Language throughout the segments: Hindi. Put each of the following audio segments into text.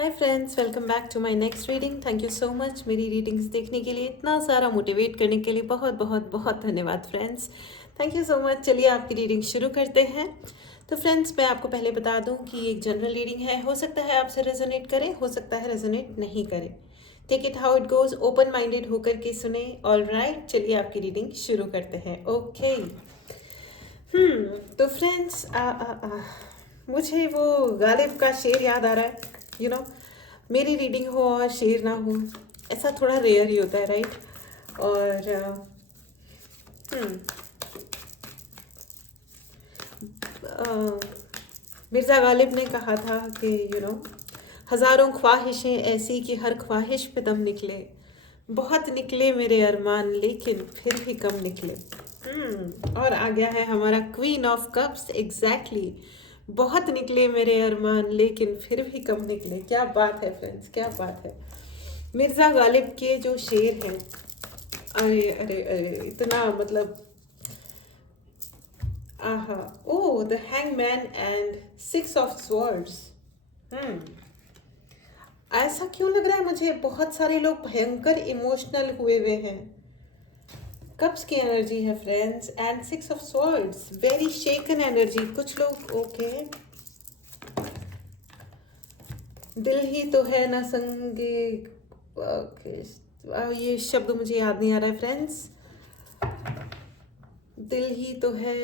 Hi friends, welcome back to my next reading. Thank you so much मेरी रीडिंग्स देखने के लिए, इतना सारा मोटिवेट करने के लिए बहुत बहुत बहुत धन्यवाद friends. Thank you so much. चलिए आपकी रीडिंग शुरू करते हैं। तो फ्रेंड्स, मैं आपको पहले बता दूं कि एक जनरल रीडिंग है। हो सकता है आपसे रेजोनेट करे, हो सकता है रेजोनेट नहीं करे। Take it how it goes, open minded होकर के सुने। ऑल राइट, चलिए आपकी रीडिंग शुरू करते हैं। ओके। तो फ्रेंड्स, मुझे वो गालिब का शेर याद आ रहा है। मेरी रीडिंग हो और शेर ना हो, ऐसा थोड़ा रेयर ही होता है, राइट। और हम्म मिर्ज़ा गालिब ने कहा था कि हज़ारों ख्वाहिशें ऐसी कि हर ख्वाहिश पे दम निकले। बहुत निकले मेरे अरमान, लेकिन फिर भी कम निकले। और आ गया है हमारा क्वीन ऑफ कप्स। एग्जैक्टली, बहुत निकले मेरे अरमान, लेकिन फिर भी कम निकले। क्या बात है फ्रेंड्स, क्या बात है। मिर्ज़ा गालिब के जो शेर हैं, अरे अरे अरे, इतना मतलब आहा। Oh, the hangman and six of swords. Hmm ऐसा क्यों लग रहा है मुझे, बहुत सारे लोग भयंकर इमोशनल हुए हुए हैं। कप्स की एनर्जी है friends, and six of swords, very shaken energy. कुछ लोग ओके, दिल ही तो है ना संगे। ओके, ये शब्द मुझे याद नहीं आ रहा है फ्रेंड्स। दिल ही तो है,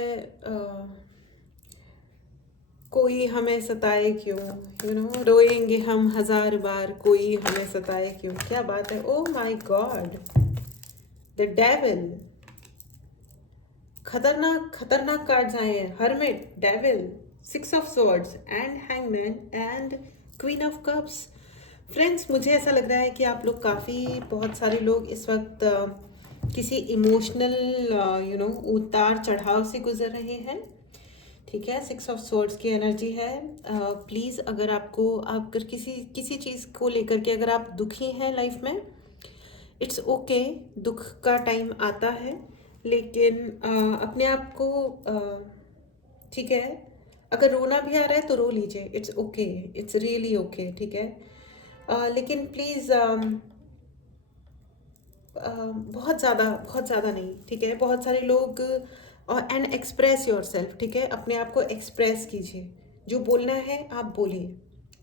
कोई हमें सताए क्यों, रोएंगे हम हजार बार, कोई हमें सताए क्यों। क्या बात है। Oh my god, the devil. खतरनाक खतरनाक कार्ड्स आए हैं। Hermit, devil, six of swords and hangman and queen of cups. Friends, मुझे ऐसा लग रहा है कि आप लोग काफ़ी, बहुत सारे लोग इस वक्त किसी इमोशनल उतार चढ़ाव से गुजर रहे हैं। ठीक है, सिक्स ऑफ सोर्ड्स की एनर्जी है। प्लीज़, अगर किसी किसी चीज़ को लेकर के अगर आप दुखी हैं लाइफ में, इट्स ओके। दुख का टाइम आता है, लेकिन अपने आप को ठीक है, अगर रोना भी आ रहा है तो रो लीजिए। It's okay, it's really okay. ठीक है, लेकिन प्लीज़ बहुत ज़्यादा नहीं। ठीक है, बहुत सारे लोग, एंड एक्सप्रेस योर सेल्फ। ठीक है, अपने आप को एक्सप्रेस कीजिए। जो बोलना है आप बोलिए,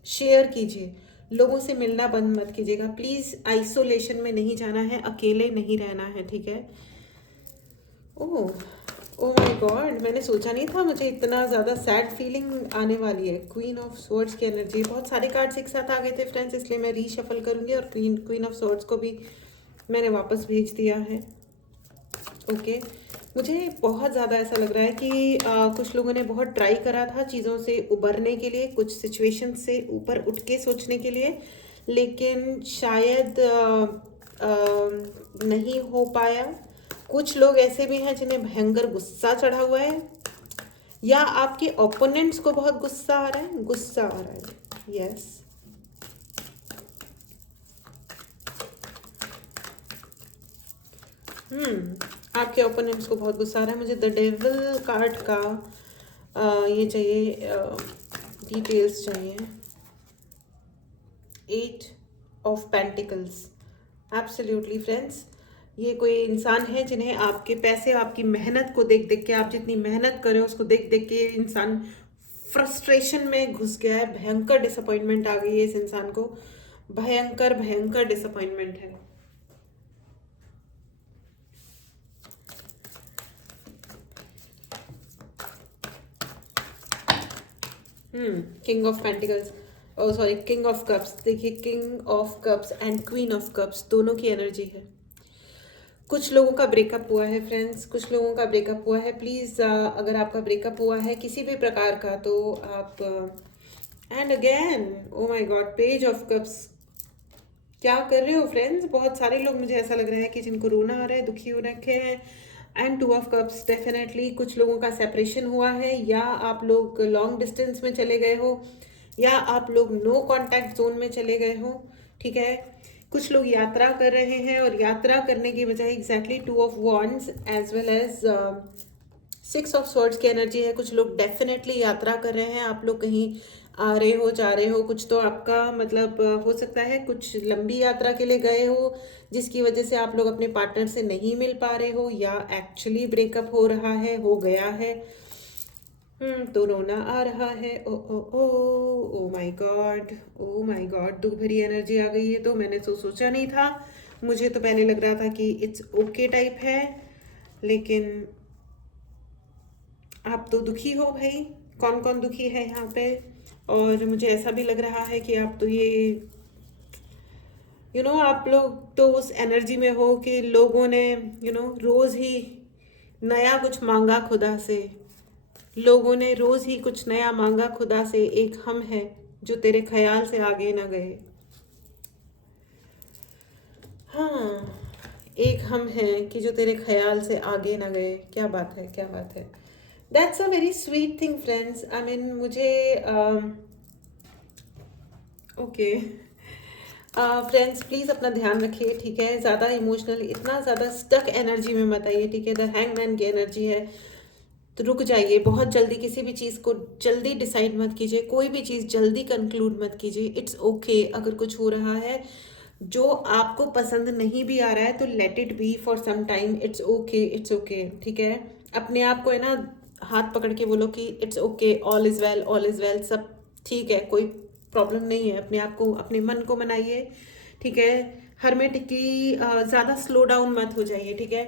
शेयर कीजिए। लोगों से मिलना बंद मत कीजिएगा प्लीज़। आइसोलेशन में नहीं जाना है, अकेले नहीं रहना है। ठीक है। ओह, ओ माय गॉड, मैंने सोचा नहीं था मुझे इतना ज़्यादा सैड फीलिंग आने वाली है। क्वीन ऑफ सोर्ड्स की एनर्जी, बहुत सारे कार्ड्स एक साथ आ गए थे फ्रेंड्स, इसलिए मैं रीशफल करूँगी। और क्वीन ऑफ सोर्ड्स को भी मैंने वापस भेज दिया है। ओके, मुझे बहुत ज़्यादा ऐसा लग रहा है कि कुछ लोगों ने बहुत ट्राई करा था चीज़ों से उबरने के लिए, कुछ सिचुएशन से ऊपर उठ के सोचने के लिए, लेकिन शायद नहीं हो पाया। कुछ लोग ऐसे भी हैं जिन्हें भयंकर गुस्सा चढ़ा हुआ है, या आपके ओपोनेंट्स को बहुत गुस्सा आ रहा है, गुस्सा आ रहा है। यस, आपके ओपोनेंट्स को बहुत गुस्सा आ रहा है। मुझे द डेविल कार्ड का ये चाहिए, डिटेल्स चाहिए। Eight of pentacles, absolutely friends, ये कोई इंसान है जिन्हें आपके पैसे, आपकी मेहनत को देख देख के, आप जितनी मेहनत करें उसको देख देख के इंसान फ्रस्ट्रेशन में घुस गया है। भयंकर डिसअपॉइंटमेंट आ गई है इस इंसान को, भयंकर भयंकर डिसअपॉइंटमेंट है। King of pentacles, oh sorry, king of cups. देखिए, king of cups and queen of cups दोनों की एनर्जी है। कुछ लोगों का ब्रेकअप हुआ है फ्रेंड्स, कुछ लोगों का ब्रेकअप हुआ है। प्लीज़, अगर आपका ब्रेकअप हुआ है किसी भी प्रकार का, तो आप, and again, O my God, page of cups. क्या कर रहे हो फ्रेंड्स? बहुत सारे लोग, मुझे ऐसा लग रहा है कि जिनको रोना आ रहा है, दुखी हो रखे हैं। And two of cups, definitely कुछ लोगों का सेपरेशन हुआ है, या आप लोग लॉन्ग डिस्टेंस में चले गए हो, या आप लोग नो कॉन्टैक्ट जोन में चले गए हो। ठीक है, कुछ लोग यात्रा कर रहे हैं, और यात्रा करने की बजाय exactly two of wands as well as six of swords की एनर्जी है। कुछ लोग डेफिनेटली यात्रा कर रहे हैं, आप लोग कहीं आ रहे हो जा रहे हो, कुछ तो आपका मतलब हो सकता है कुछ लंबी यात्रा के लिए गए हो जिसकी वजह से आप लोग अपने पार्टनर से नहीं मिल पा रहे हो, या एक्चुअली ब्रेकअप हो रहा है, हो गया है। तो रोना आ रहा है। Oh oh oh oh my god, oh my god, दुख भरी एनर्जी आ गई है। तो मैंने तो सोचा नहीं था, मुझे तो पहले लग रहा था कि इट्स ओके टाइप है, लेकिन आप तो दुखी हो भाई। कौन कौन दुखी है यहाँ पे? और मुझे ऐसा भी लग रहा है कि आप तो ये आप लोग तो उस एनर्जी में हो कि लोगों ने रोज ही नया कुछ मांगा खुदा से। लोगों ने रोज ही कुछ नया मांगा खुदा से। एक हम है जो तेरे ख्याल से आगे ना गए। हाँ, एक हम हैं कि जो तेरे ख्याल से आगे ना गए। क्या बात है, क्या बात है। That's a very sweet thing friends. I mean मुझे ओके फ्रेंड्स, प्लीज़ अपना ध्यान रखिए, ठीक है। ज़्यादा इमोशनल, इतना ज़्यादा स्टक एनर्जी में मत आइए, ठीक है। द हैंगमैन की एनर्जी है, तो रुक जाइए। बहुत जल्दी किसी भी चीज़ को जल्दी डिसाइड मत कीजिए, कोई भी चीज़ जल्दी कंक्लूड मत कीजिए। इट्स ओके अगर कुछ हो रहा है जो आपको पसंद नहीं भी आ रहा है, तो let it be for some time. It's okay, it's okay, ठीक है। अपने आप को है ना हाथ पकड़ के बोलो कि it's okay, all is well, all is well, सब ठीक है, कोई प्रॉब्लम नहीं है। अपने आप को, अपने मन को मनाइए, ठीक है। हरमेटिकली ज़्यादा स्लो डाउन मत हो जाइए, ठीक है।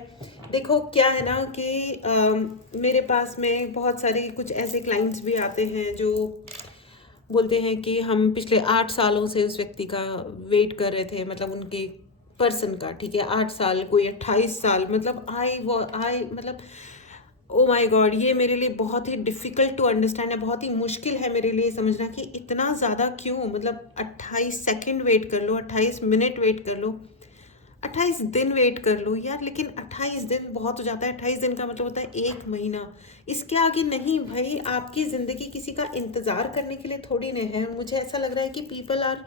देखो क्या है ना कि मेरे पास में बहुत सारे कुछ ऐसे क्लाइंट्स भी आते हैं जो बोलते हैं कि हम पिछले 8 सालों से उस व्यक्ति का वेट कर रहे थे, मतलब उनके पर्सन का, ठीक है। 8 साल, कोई 28 साल, मतलब आई मतलब ओ माय गॉड, ये मेरे लिए बहुत ही डिफिकल्ट टू अंडरस्टैंड है। बहुत ही मुश्किल है मेरे लिए समझना कि इतना ज़्यादा क्यों। मतलब 28 सेकेंड वेट कर लो, 28 मिनट वेट कर लो, 28 दिन वेट कर लो यार, लेकिन 28 दिन बहुत हो जाता है। 28 दिन का मतलब होता है 1 महीना। इसके आगे नहीं भाई। आपकी ज़िंदगी किसी का इंतज़ार करने के लिए थोड़ी नहीं है। मुझे ऐसा लग रहा है कि पीपल आर,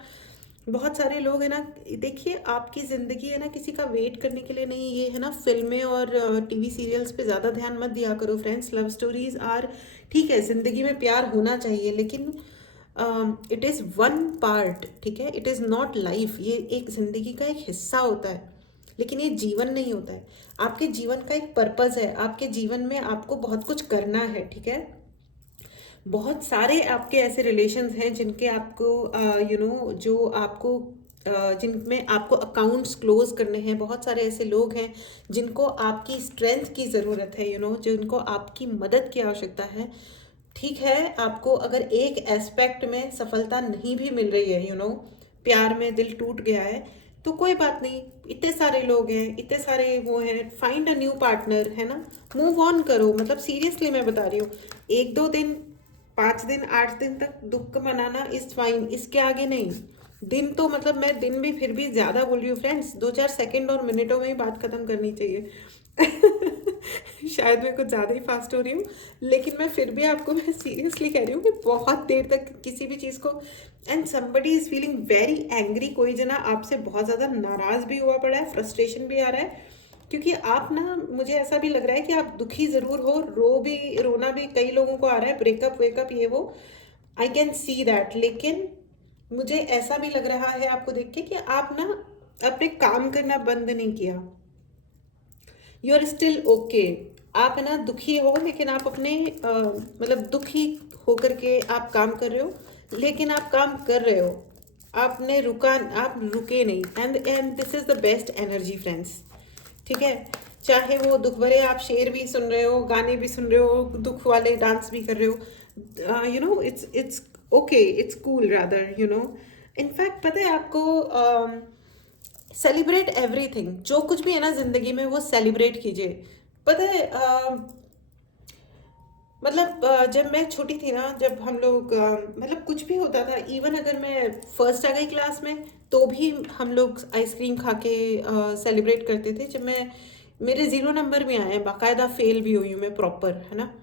बहुत सारे लोग हैं ना, देखिए आपकी ज़िंदगी है ना किसी का वेट करने के लिए नहीं। ये है ना, फिल्में और टीवी सीरियल्स पे ज़्यादा ध्यान मत दिया करो फ्रेंड्स। लव स्टोरीज आर ठीक है, ज़िंदगी में प्यार होना चाहिए, लेकिन इट इज़ वन पार्ट, ठीक है। It is not life. ये एक ज़िंदगी का एक हिस्सा होता है, लेकिन ये जीवन नहीं होता है। आपके जीवन का एक पर्पज़ है। आपके जीवन में आपको बहुत कुछ करना है, ठीक है। बहुत सारे आपके ऐसे रिलेशंस हैं जिनके आपको जो आपको जिनमें आपको अकाउंट्स क्लोज करने हैं। बहुत सारे ऐसे लोग हैं जिनको आपकी स्ट्रेंथ की ज़रूरत है, जिनको आपकी मदद की आवश्यकता है, ठीक है। आपको अगर एक एस्पेक्ट में सफलता नहीं भी मिल रही है, प्यार में दिल टूट गया है, तो कोई बात नहीं। इतने सारे लोग हैं, इतने सारे वो हैं, फाइंड अ न्यू पार्टनर, है ना। मूव ऑन करो। मतलब सीरियसली मैं बता रही हूँ, 1-2 दिन, 5 दिन, 8 दिन तक दुख मनाना इज फाइन, इसके आगे नहीं। दिन तो मतलब मैं दिन भी फिर भी ज़्यादा बोल रही हूँ फ्रेंड्स, 2-4 सेकंड और मिनटों में ही बात खत्म करनी चाहिए। शायद मैं कुछ ज़्यादा ही फास्ट हो रही हूँ, लेकिन मैं फिर भी आपको मैं सीरियसली कह रही हूँ कि बहुत देर तक किसी भी चीज़ को, and somebody is feeling very angry, कोई जना आपसे बहुत ज़्यादा नाराज़ भी हुआ पड़ा है, फ्रस्ट्रेशन भी आ रहा है, क्योंकि आप ना, मुझे ऐसा भी लग रहा है कि आप दुखी ज़रूर हो, रोना भी कई लोगों को आ रहा है, ब्रेकअप वेकअप ये वो, आई कैन सी दैट। लेकिन मुझे ऐसा भी लग रहा है आपको देख के कि आप ना अपने काम करना बंद नहीं किया। You are still okay. आप है ना दुखी हो, लेकिन आप अपने मतलब दुखी होकर के आप काम कर रहे हो, लेकिन आप काम कर रहे हो। आपने रुका, आप रुके नहीं। And this is the best energy friends, ठीक है। चाहे वो दुख भरे आप शेर भी सुन रहे हो, गाने भी सुन रहे हो, दुख वाले डांस भी कर रहे हो, it's okay, it's cool rather, in fact पता है आपको, सेलिब्रेट एवरीथिंग। जो कुछ भी है ना जिंदगी में, वो सेलिब्रेट कीजिए। पता है मतलब जब मैं छोटी थी ना, जब हम लोग मतलब कुछ भी होता था, इवन अगर मैं फर्स्ट आ गई क्लास में, तो भी हम लोग आइसक्रीम खा के सेलिब्रेट करते थे। जब मैं, मेरे 0 नंबर भी आए हैं, बाकायदा फेल भी हुई हूँ मैं प्रॉपर, है ना।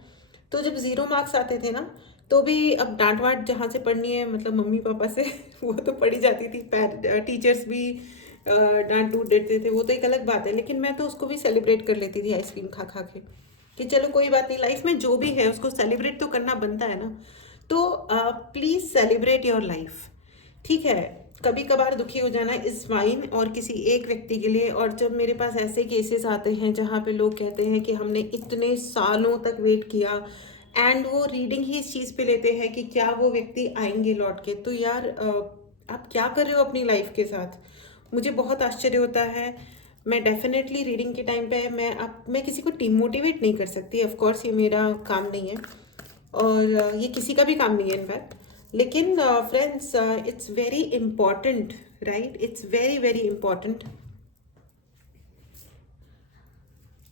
तो जब 0 मार्क्स आते थे ना, तो भी अब डांट वाट जहाँ से पढ़नी है, मतलब मम्मी पापा से वो तो पढ़ी जाती थी। टीचर्स भी डांट डूट देते थे, वो तो एक अलग बात है, लेकिन मैं तो उसको भी सेलिब्रेट कर लेती थी आइसक्रीम खा खा के, कि चलो कोई बात नहीं, लाइफ में जो भी है उसको सेलिब्रेट तो करना बनता है ना। तो प्लीज़ सेलिब्रेट योर लाइफ, ठीक है। कभी कभार दुखी हो जाना इज़ फाइन, और किसी एक व्यक्ति के लिए। और जब मेरे पास ऐसे केसेस आते हैं जहाँ पे लोग कहते हैं कि हमने इतने सालों तक वेट किया, एंड वो रीडिंग ही इस चीज़ पे लेते हैं कि क्या वो व्यक्ति आएंगे लौट के, तो यार आप क्या कर रहे हो अपनी लाइफ के साथ? मुझे बहुत आश्चर्य होता है। मैं डेफिनेटली रीडिंग के टाइम पे मैं किसी को डिमोटिवेट नहीं कर सकती, ऑफ कोर्स ये मेरा काम नहीं है, और ये किसी का भी काम नहीं है इनफैक्ट। लेकिन friends, it's very important, right? It's very very important,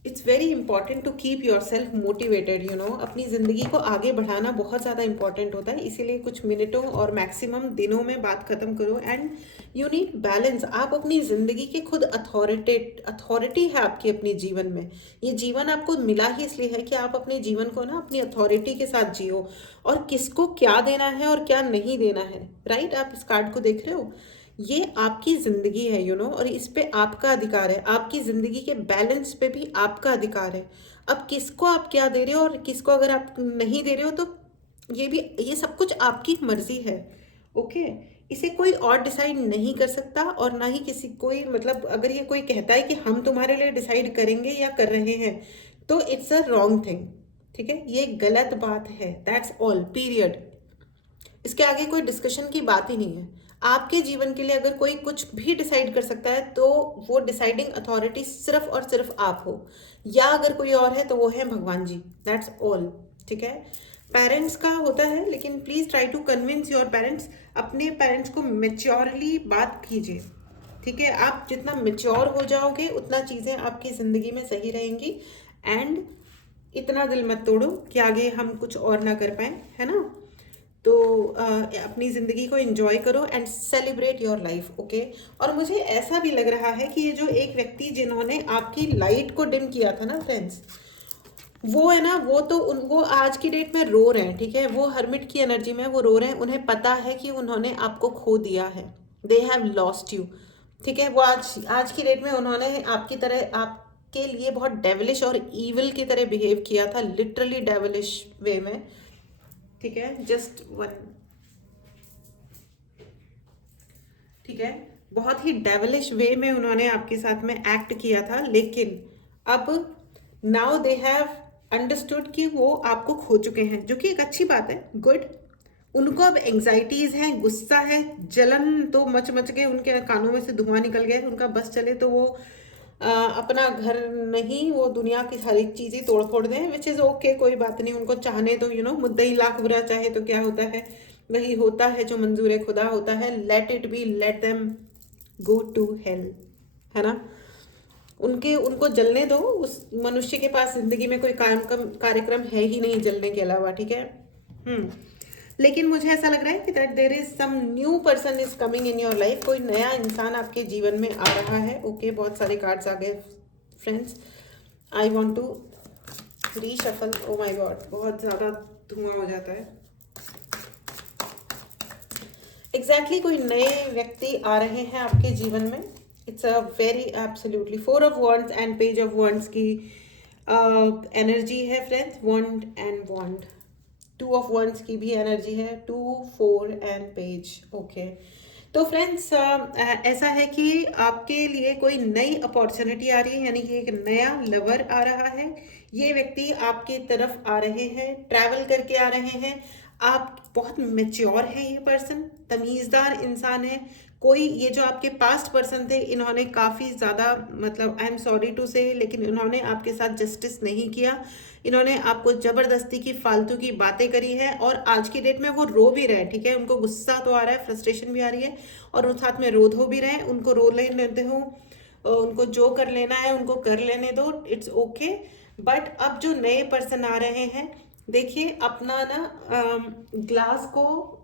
it's very important to keep yourself motivated, you know. अपनी ज़िंदगी को आगे बढ़ाना बहुत ज़्यादा इंपॉर्टेंट होता है, इसीलिए कुछ मिनटों और मैक्सिमम दिनों में बात ख़त्म करो। And you need balance. आप अपनी ज़िंदगी के खुद अथॉरिटी है आपकी अपने जीवन में। ये जीवन आपको मिला ही इसलिए है कि आप अपने जीवन को ना अपनी अथॉरिटी के साथ जियो, और किसको क्या देना है और क्या नहीं देना है, राइट? आप इस कार्ड को देख रहे हो, ये आपकी ज़िंदगी है, यू नो, और इस पे आपका अधिकार है। आपकी ज़िंदगी के बैलेंस पे भी आपका अधिकार है। अब किसको आप क्या दे रहे हो और किसको अगर आप नहीं दे रहे हो, तो ये सब कुछ आपकी मर्जी है, ओके। इसे कोई और डिसाइड नहीं कर सकता, और ना ही किसी कोई, मतलब अगर ये कोई कहता है कि हम तुम्हारे लिए डिसाइड करेंगे या कर रहे हैं, तो इट्स अ रॉन्ग थिंग, ठीक है? ये गलत बात है, दैट्स ऑल, पीरियड। इसके आगे कोई डिस्कशन की बात ही नहीं है। आपके जीवन के लिए अगर कोई कुछ भी डिसाइड कर सकता है, तो वो डिसाइडिंग अथॉरिटी सिर्फ और सिर्फ आप हो, या अगर कोई और है तो वो है भगवान जी, दैट्स ऑल, ठीक है। पेरेंट्स का होता है, लेकिन please try to convince your parents. अपने पेरेंट्स को मेच्योरली बात कीजिए, ठीक है। आप जितना मेच्योर हो जाओगे उतना चीज़ें आपकी ज़िंदगी में सही रहेंगी। एंड इतना दिल मत तोड़ो कि आगे हम कुछ और ना कर पाएँ, है ना? तो अपनी ज़िंदगी को एंजॉय करो and celebrate your life, okay. और मुझे ऐसा भी लग रहा है कि ये जो एक व्यक्ति जिन्होंने आपकी लाइट को डिम किया था ना फ्रेंड्स, वो है ना, वो आज की डेट में रो रहे हैं, ठीक है। वो हर्मिट की एनर्जी में वो रो रहे हैं। उन्हें पता है कि उन्होंने आपको खो दिया है, दे हैव लॉस्ट यू, ठीक है। वो आज की डेट में उन्होंने आपकी तरह आपके लिए बहुत डेविलिश और ईविल की तरह बिहेव किया था, लिटरली डेविलिश वे में, ठीक है। जस्ट वन, ठीक है, बहुत ही डेविलिश वे में उन्होंने आपके साथ में एक्ट किया था। लेकिन अब नाउ दे हैव अंडरस्टूड कि वो आपको खो चुके हैं, जो कि एक अच्छी बात है, गुड। उनको अब एंग्जाइटीज हैं, गुस्सा है, जलन तो मच मच के उनके कानों में से धुआं निकल गया है। उनका बस चले तो वो अपना घर नहीं, वो दुनिया की सारी चीज़ें तोड़ फोड़ दें, विच इज़ ओके, कोई बात नहीं। उनको चाहने तो, यू नो, मुद्दई लाख बुरा चाहे तो क्या होता है, वही होता है जो मंजूर खुदा होता है। Let it be, let them go to hell, है ना। उनको जलने दो। उस मनुष्य के पास जिंदगी में कोई कार्यक्रम है ही नहीं जलने के अलावा, ठीक है। लेकिन मुझे ऐसा लग रहा है कि that there is some new person is coming in your life. कोई नया इंसान आपके जीवन में आ रहा है, ओके। बहुत सारे कार्ड्स आ गए friends. I want to reshuffle. Oh my god, बहुत ज़्यादा धुआं हो जाता है। एग्जैक्टली कोई नए व्यक्ति आ रहे हैं आपके जीवन में। It's a very absolutely 4 of wands and page of wands की एनर्जी है friends. Wand and wand, 2 of wands की भी एनर्जी है, 2, 4 एंड पेज, ओके। तो फ्रेंड्स, ऐसा है कि आपके लिए कोई नई अपॉर्चुनिटी आ रही है, यानी कि एक नया लवर आ रहा है। ये व्यक्ति आपकी तरफ आ रहे हैं, ट्रैवल करके आ रहे हैं। आप बहुत मेच्योर है, ये पर्सन तमीज़दार इंसान है। कोई ये जो आपके पास्ट पर्सन थे, इन्होंने काफ़ी ज़्यादा, मतलब आई एम सॉरी टू से, लेकिन इन्होंने आपके साथ जस्टिस नहीं किया। इन्होंने आपको ज़बरदस्ती की फालतू की बातें करी है, और आज की डेट में वो रो भी रहे हैं, ठीक है। उनको गुस्सा तो आ रहा है, फ्रस्ट्रेशन भी आ रही है, और उस साथ में रो धो भी रहे हैं। उनको रो लेने दो, उनको जो कर लेना है उनको कर लेने दो, इट्स ओके। बट अब जो नए पर्सन आ रहे हैं, देखिए अपना ना ग्लास को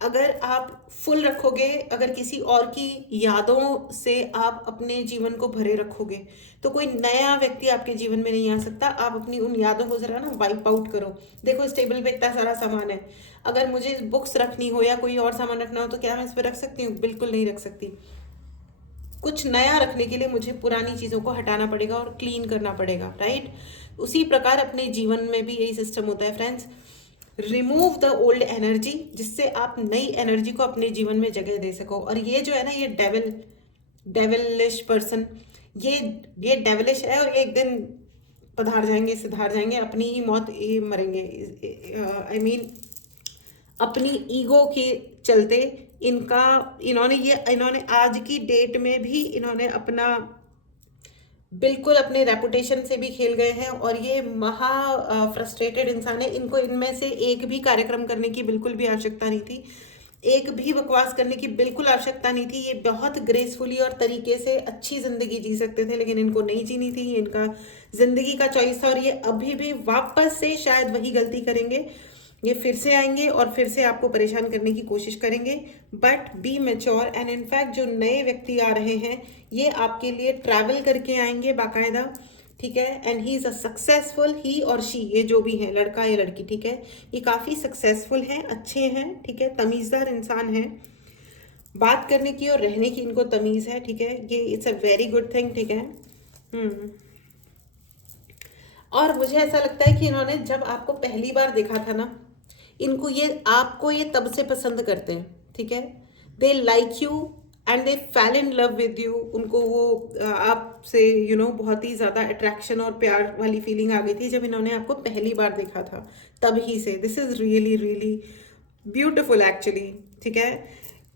अगर आप फुल रखोगे, अगर किसी और की यादों से आप अपने जीवन को भरे रखोगे, तो कोई नया व्यक्ति आपके जीवन में नहीं आ सकता। आप अपनी उन यादों को जरा ना वाइप आउट करो। देखो इस टेबल पे इतना सारा सामान है, अगर मुझे बुक्स रखनी हो या कोई और सामान रखना हो, तो क्या मैं इस पर रख सकती हूँ? बिल्कुल नहीं रख सकती। कुछ नया रखने के लिए मुझे पुरानी चीज़ों को हटाना पड़ेगा और क्लीन करना पड़ेगा, राइट। उसी प्रकार अपने जीवन में भी यही सिस्टम होता है friends. Remove the old energy, जिससे आप नई एनर्जी को अपने जीवन में जगह दे सको। और ये जो है ना, ये डेविलिश पर्सन, ये ये डेविलिश है, और ये एक दिन पधार जाएंगे, सिधार जाएंगे, अपनी ही मौत ये मरेंगे। आई मीन अपनी ईगो के चलते इन्होंने आज की डेट में भी इन्होंने अपना बिल्कुल अपने रेपुटेशन से भी खेल गए हैं, और ये महा फ्रस्ट्रेटेड इंसान है। इनको इनमें से एक भी कार्यक्रम करने की बिल्कुल भी आवश्यकता नहीं थी, एक भी बकवास करने की बिल्कुल आवश्यकता नहीं थी। ये बहुत ग्रेसफुली और तरीके से अच्छी ज़िंदगी जी सकते थे, लेकिन इनको नहीं जीनी थी, ये इनका ज़िंदगी का चॉइस था। और ये अभी भी वापस से शायद वही गलती करेंगे, ये फिर से आएंगे और फिर से आपको परेशान करने की कोशिश करेंगे। But be mature, and in fact जो नए व्यक्ति आ रहे हैं ये आपके लिए ट्रैवल करके आएंगे बाकायदा, ठीक है। And he is a successful, he और शी, ये जो भी है, लड़का या लड़की, ठीक है, ये काफ़ी सक्सेसफुल हैं, अच्छे हैं, ठीक है, तमीज़दार इंसान हैं, बात करने की और रहने की इनको तमीज़ है, ठीक है। ये it's a very good thing, ठीक है। और मुझे ऐसा लगता है कि इन्होंने जब आपको पहली बार देखा था ना, इनको आपको ये तब से पसंद करते हैं, ठीक है। They like you and they फैल इन लव विद यू। उनको वो आपसे बहुत ही ज़्यादा अट्रैक्शन और प्यार वाली फीलिंग आ गई थी जब इन्होंने आपको पहली बार देखा था, तभी से। This is really really beautiful actually, ठीक है।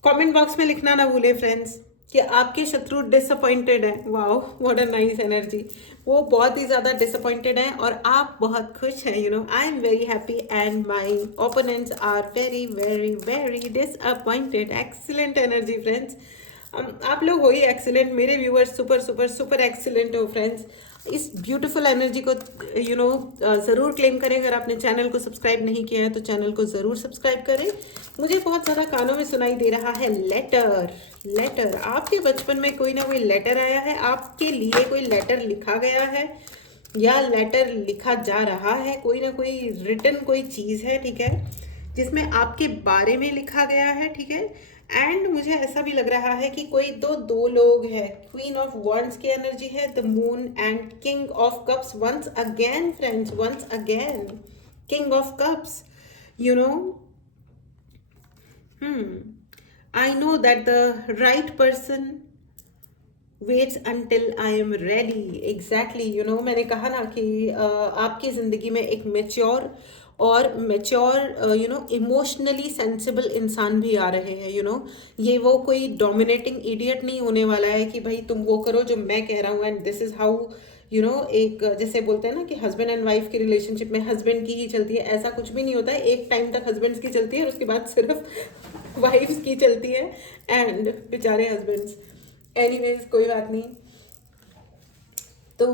कमेंट बॉक्स में लिखना ना भूले फ्रेंड्स कि आपके शत्रु डिसअपॉइंटेड हैं। Wow, what a nice energy. वो बहुत ही ज़्यादा डिसअपॉइंटेड हैं और आप बहुत खुश हैं। I am very happy and my opponents are very very very disappointed. Excellent energy friends, आप लोग हो ही एक्सीलेंट, मेरे viewers super super super excellent हो फ्रेंड्स। इस ब्यूटीफुल एनर्जी को ज़रूर क्लेम करें। अगर आपने चैनल को सब्सक्राइब नहीं किया है तो चैनल को ज़रूर सब्सक्राइब करें। मुझे बहुत ज़्यादा कानों में सुनाई दे रहा है लेटर। लेटर, आपके बचपन में कोई ना कोई लेटर आया है, आपके लिए कोई लेटर लिखा गया है या लेटर लिखा जा रहा है, कोई ना कोई रिटन कोई चीज़ है, ठीक है, जिसमें आपके बारे में लिखा गया है, ठीक है। एंड मुझे ऐसा भी लग रहा है कि कोई दो लोग हैं। क्वीन ऑफ वॉन्ड्स की एनर्जी है, the moon and king of cups once again friends, once again king of cups. You know I know that the right person waits until I am ready. Exactly, मैंने कहा ना कि आपकी ज़िंदगी में एक मैच्योर इमोशनली सेंसिबल इंसान भी आ रहे हैं। ये वो कोई डोमिनेटिंग इडियट नहीं होने वाला है कि भाई तुम वो करो जो मैं कह रहा हूँ एंड दिस इज़ हाउ एक जैसे बोलते हैं ना कि हस्बैंड एंड वाइफ की रिलेशनशिप में हस्बैंड की ही चलती है, ऐसा कुछ भी नहीं होता है। एक टाइम तक हस्बैंड्स की चलती है और उसके बाद सिर्फ वाइफ्स की चलती है एंड बेचारे हस्बैंड्स। एनीवेज, कोई बात नहीं। तो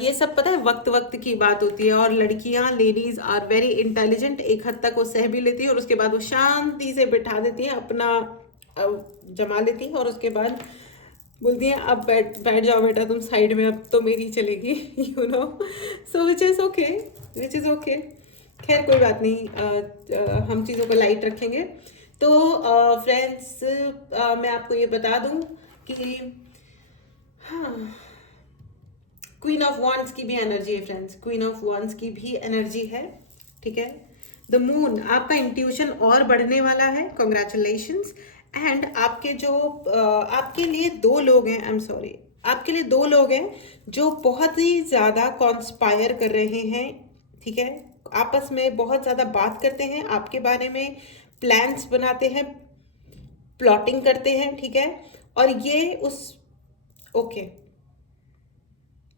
ये सब पता है वक्त वक्त की बात होती है, और लड़कियां लेडीज आर वेरी इंटेलिजेंट। एक हद तक वो सह भी लेती है और उसके बाद वो शांति से बिठा देती हैं, अपना जमा लेती हैं और उसके बाद बोलती हैं अब बैठ जाओ बेटा तुम साइड में, अब तो मेरी चलेगी। So which is okay, which is okay. खैर कोई बात नहीं, हम चीज़ों को लाइट रखेंगे। तो फ्रेंड्स, मैं आपको ये बता दूं कि हाँ, क्वीन ऑफ वॉन्ड्स की भी एनर्जी है फ्रेंड्स, क्वीन ऑफ वॉन्ड्स की भी एनर्जी है, ठीक है। द मून, आपका इंट्यूशन और बढ़ने वाला है, कॉन्ग्रेचुलेशंस। एंड आपके जो आपके लिए दो लोग हैं, आई एम सॉरी, आपके लिए दो लोग हैं जो बहुत ही ज़्यादा कॉन्स्पायर कर रहे हैं, ठीक है। आपस में बहुत ज़्यादा बात करते हैं, आपके बारे में प्लान्स बनाते हैं, प्लॉटिंग करते हैं, ठीक है। और ये उस okay,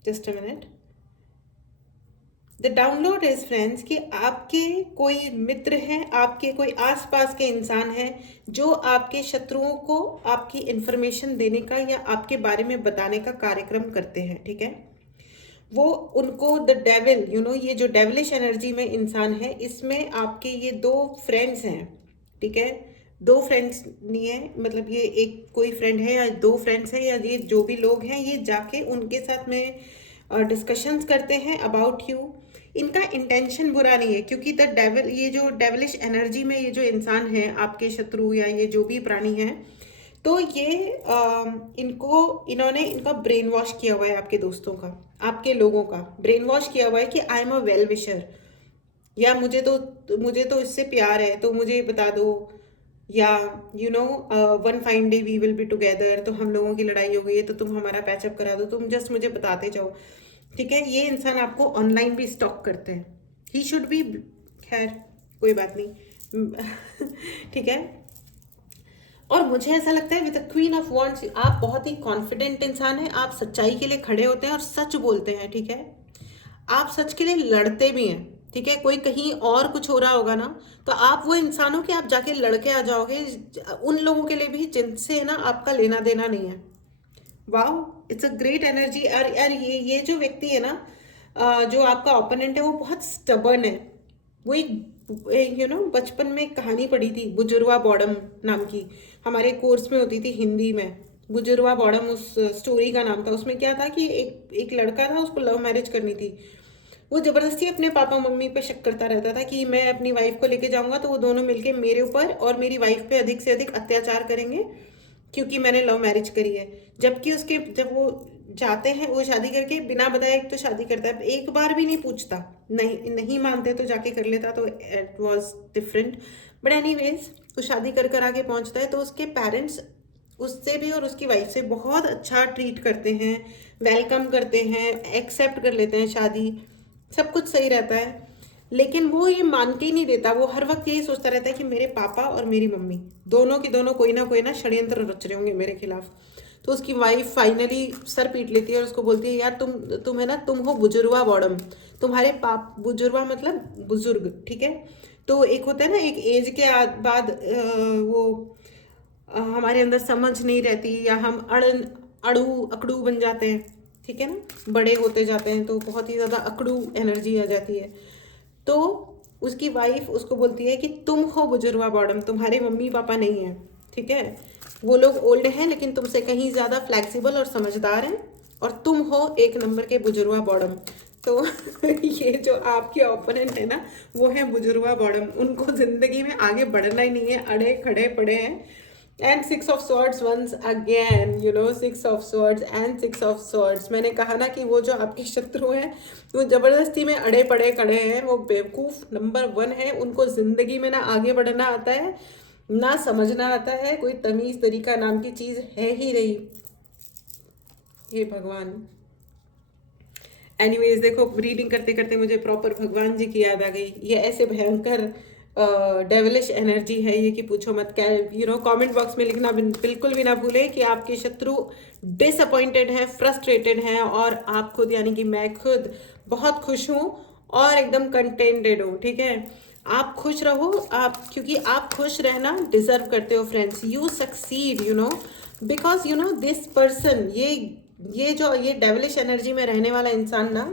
just a minute. The download is friends कि आपके कोई मित्र हैं, आपके कोई आसपास के इंसान हैं जो आपके शत्रुओं को आपकी इंफॉर्मेशन देने का या आपके बारे में बताने का कार्यक्रम करते हैं, ठीक है। वो उनको द डेविल, ये जो डेविलिश एनर्जी में इंसान है, इसमें आपके ये दो फ्रेंड्स हैं, ठीक है। दो फ्रेंड्स नहीं है, मतलब ये एक कोई फ्रेंड है या दो फ्रेंड्स हैं, या ये जो भी लोग हैं ये जाके उनके साथ में डिस्कशंस करते हैं अबाउट यू। इनका इंटेंशन बुरा नहीं है, क्योंकि द डेविल, ये जो डेविलिश एनर्जी में ये जो इंसान है, आपके शत्रु या ये जो भी प्राणी है, तो ये इन्होंने इनका ब्रेन वॉश किया हुआ है, आपके दोस्तों का, आपके लोगों का ब्रेन वॉश किया हुआ है कि I am a well wisher, या मुझे तो इससे प्यार है तो मुझे बता दो, या you know one fine day we will be together, तो हम लोगों की लड़ाई हो गई है तो तुम हमारा पैचअप करा दो, तुम जस्ट मुझे बताते जाओ। ठीक है, ये इंसान आपको ऑनलाइन भी स्टॉक करते हैं। ही शुड बी, खैर कोई बात नहीं। ठीक है। और मुझे ऐसा लगता है with the queen of wands आप बहुत ही कॉन्फिडेंट इंसान है, आप सच्चाई के लिए खड़े होते हैं और सच बोलते हैं। ठीक है, आप सच के लिए लड़ते भी हैं। ठीक है, कोई कहीं और कुछ हो रहा होगा ना, तो आप वो इंसान हो कि आप जाके लड़के आ जाओगे उन लोगों के लिए भी जिनसे ना आपका लेना देना नहीं है। Wow, it's a great energy. और ये जो व्यक्ति है ना, जो आपका ओपोनेंट है, वो बहुत स्टबर्न है। वो एक बचपन में एक कहानी पढ़ी थी बुजुर्वा बॉडम नाम की, हमारे कोर्स में होती थी हिंदी में। बुजुर्वा बॉडम उस स्टोरी का नाम था। उसमें क्या था कि एक एक लड़का था, उसको लव मैरिज करनी थी। वो जबरदस्ती अपने पापा मम्मी पे शक करता रहता था कि मैं अपनी वाइफ को लेके जाऊंगा तो वो दोनों मिलके मेरे ऊपर और मेरी वाइफ पे अधिक से अधिक अत्याचार करेंगे, क्योंकि मैंने लव मैरिज करी है। जबकि उसके जब वो जाते हैं, वो शादी करके बिना बताए एक तो शादी करता है, एक बार भी नहीं पूछता, नहीं नहीं मानते तो जाके कर लेता, तो it was different. But anyways वो शादी कर कर आगे पहुंचता है, तो उसके पेरेंट्स उससे भी और उसकी वाइफ से बहुत अच्छा ट्रीट करते हैं, वेलकम करते हैं, एक्सेप्ट कर लेते हैं शादी, सब कुछ सही रहता है। लेकिन वो ये मान के ही नहीं देता, वो हर वक्त यही सोचता रहता है कि मेरे पापा और मेरी मम्मी दोनों की दोनों कोई ना षड्यंत्र रच रहे होंगे मेरे खिलाफ। तो उसकी वाइफ फाइनली सर पीट लेती है और उसको बोलती है, यार तुम है ना, तुम हो बुजुर्वा बॉडम, तुम्हारे पाप, बुजुर्वा मतलब बुजुर्ग। ठीक है, तो एक होता है ना, एक एज के बाद वो हमारे अंदर समझ नहीं रहती, या हम अड़ू अकड़ू बन जाते हैं। ठीक है ना, बड़े होते जाते हैं तो बहुत ही ज़्यादा अकड़ू एनर्जी आ जाती है। तो उसकी वाइफ उसको बोलती है कि तुम हो बुजुर्गा बॉडम, तुम्हारे मम्मी पापा नहीं है। ठीक है, वो लोग ओल्ड हैं लेकिन तुमसे कहीं ज़्यादा फ्लैक्सिबल और समझदार हैं, और तुम हो एक नंबर के बुजुर्गा बॉडम। तो ये जो आपके ओपोनेंट है ना, वो है बुजुर्गा बॉडम, उनको ज़िंदगी में आगे बढ़ना ही नहीं है, अड़े खड़े पड़े हैं। And six of swords once again, six of swords and six of swords. मैंने कहा ना कि वो जो आपके शत्रु हैं, वो जबरदस्ती में अड़े पड़े खड़े हैं, वो बेवकूफ़ नंबर 1 है। उनको ज़िंदगी में ना आगे बढ़ना आता है, ना समझना आता है, कोई तमीज़ तरीका नाम की चीज़ है ही नहीं। हे भगवान। एनीवेज देखो, रीडिंग करते करते मुझे प्रॉपर भगवान जी की याद आ गई। ये ऐसे भयंकर डेविलिश एनर्जी है ये कि पूछो मत। क्या कमेंट बॉक्स में लिखना बिल्कुल भी ना भूले कि आपके शत्रु डिसअपॉइंटेड हैं, फ्रस्ट्रेटेड हैं, और आप खुद यानी कि मैं खुद बहुत खुश हूँ और एकदम कंटेंटेड हूँ। ठीक है, आप खुश रहो, आप, क्योंकि आप खुश रहना डिजर्व करते हो friends. You succeed because this person, ये डेविलिश एनर्जी में रहने वाला इंसान ना,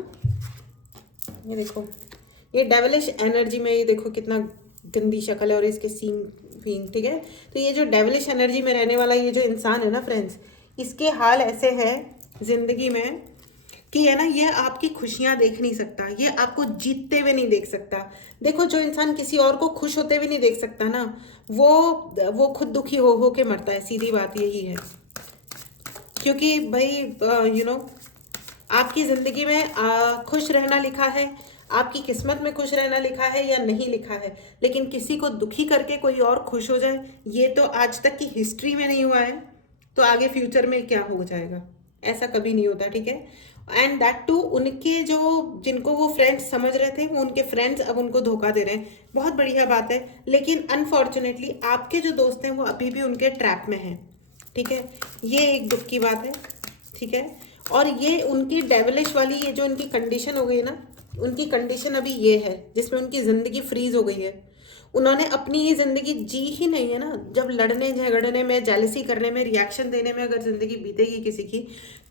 ये देखो, ये डेविलिश एनर्जी में, ये देखो कितना गंदी शक्ल है और इसके सींग फींग। ठीक है, तो ये जो डेविलिश एनर्जी में रहने वाला ये जो इंसान है ना फ्रेंड्स, इसके हाल ऐसे हैं जिंदगी में कि है ना, ये आपकी खुशियां देख नहीं सकता, ये आपको जीतते हुए नहीं देख सकता। देखो, जो इंसान किसी और को खुश होते हुए नहीं देख सकता ना, वो खुद दुखी हो के मरता है, सीधी बात यही है। क्योंकि भाई आपकी ज़िंदगी में खुश रहना लिखा है, आपकी किस्मत में खुश रहना लिखा है या नहीं लिखा है, लेकिन किसी को दुखी करके कोई और खुश हो जाए, ये तो आज तक की हिस्ट्री में नहीं हुआ है, तो आगे फ्यूचर में क्या हो जाएगा, ऐसा कभी नहीं होता। ठीक है, एंड दैट टू उनके जिनको वो फ्रेंड्स समझ रहे थे, वो उनके फ्रेंड्स अब उनको धोखा दे रहे हैं। बहुत बढ़िया बात है, लेकिन अनफॉर्चुनेटली आपके जो दोस्त हैं वो अभी भी उनके ट्रैप में हैं। ठीक है, ये एक दुख की बात है। ठीक है, और ये उनकी डेविलिश वाली ये जो उनकी कंडीशन हो गई ना, उनकी कंडीशन अभी ये है जिसमें उनकी ज़िंदगी फ्रीज हो गई है। उन्होंने अपनी ही ज़िंदगी जी ही नहीं है ना। जब लड़ने झगड़ने में, जेलसी करने में, रिएक्शन देने में अगर ज़िंदगी बीतेगी किसी की,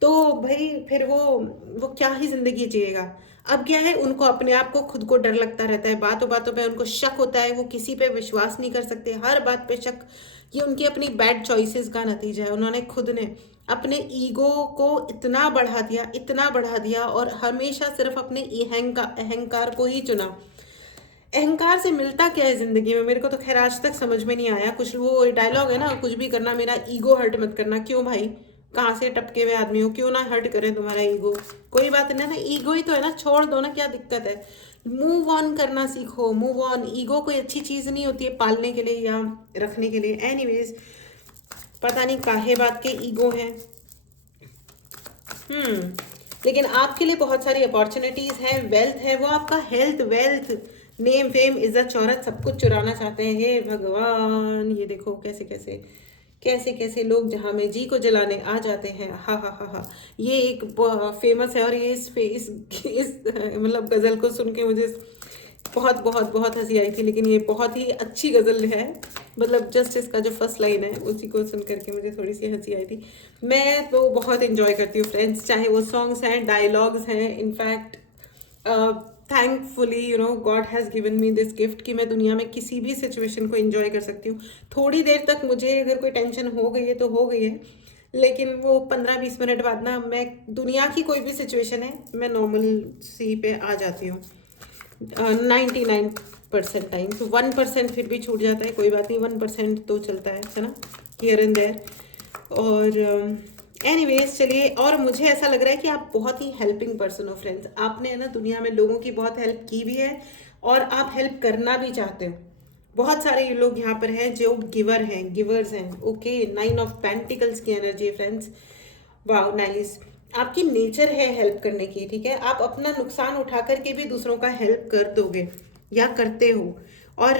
तो भाई फिर वो क्या ही ज़िंदगी जिएगा। अब क्या है, उनको अपने आप को, खुद को डर लगता रहता है, बातों बातों पे उनको शक होता है, वो किसी पे विश्वास नहीं कर सकते, हर बात पे शक। ये उनकी अपनी बैड चॉइसेस का नतीजा है। उन्होंने खुद ने अपने ईगो को इतना बढ़ा दिया और हमेशा सिर्फ अपने अहंकार को ही चुना। अहंकार से मिलता क्या है जिंदगी में, मेरे को तो खैर आज तक समझ में नहीं आया। कुछ वो डायलॉग है ना, कुछ भी करना मेरा ईगो हर्ट मत करना, क्यों भाई? कहाँ से टपके हुए आदमी हो, क्यों ना हर्ट करें तुम्हारा ईगो, कोई बात नहीं ना, ईगो ही तो है ना, छोड़ दो ना, क्या दिक्कत है। मूव ऑन करना सीखो, मूव ऑन। ईगो कोई अच्छी चीज़ नहीं होती है पालने के लिए या रखने के लिए। एनीवेज, पता नहीं काहे बात के ईगो है। लेकिन आपके लिए बहुत सारी अपॉर्चुनिटीज है, वेल्थ है, वो आपका हेल्थ, वेल्थ, नेम, फेम, इज्जत, शोहरत सब कुछ चुराना चाहते हैं। हे भगवान, ये देखो कैसे कैसे कैसे कैसे लोग जहाँ में जी को जलाने आ जाते हैं। हा हा हा हा। ये एक फेमस है, और ये इस मतलब गज़ल को सुन के मुझे बहुत बहुत बहुत हंसी आई थी, लेकिन ये बहुत ही अच्छी गज़ल है। मतलब जस्ट इसका जो फर्स्ट लाइन है उसी को सुन करके मुझे थोड़ी सी हंसी आई थी। मैं तो बहुत इंजॉय करती हूँ फ्रेंड्स, चाहे वो सॉन्ग्स हैं, डायलॉग्स हैं। In fact thankfully God has given me this gift कि मैं दुनिया में किसी भी सिचुएशन को एंजॉय कर सकती हूँ। थोड़ी देर तक मुझे अगर कोई टेंशन हो गई है तो हो गई है, लेकिन वो 15-20 मिनट बाद ना, मैं दुनिया की कोई भी सिचुएशन है, मैं नॉर्मल सी पे आ जाती हूँ 99% टाइम। तो 1% फिर भी छूट जाता है, कोई बात नहीं, 1% तो चलता है ना, हियर एंड देयर। और एनीवेज चलिए, और मुझे ऐसा लग रहा है कि आप बहुत ही हेल्पिंग पर्सन हो फ्रेंड्स। आपने है ना दुनिया में लोगों की बहुत हेल्प की भी है, और आप हेल्प करना भी चाहते हो। बहुत सारे लोग यहाँ पर हैं जो गिवर हैं, गिवर्स हैं। ओके, 9 ऑफ पेंटिकल्स की एनर्जी है फ्रेंड्स। वाह, नाइस। आपकी नेचर है हेल्प करने की, ठीक है। आप अपना नुकसान उठा करके भी दूसरों का हेल्प कर दोगे या करते हो। और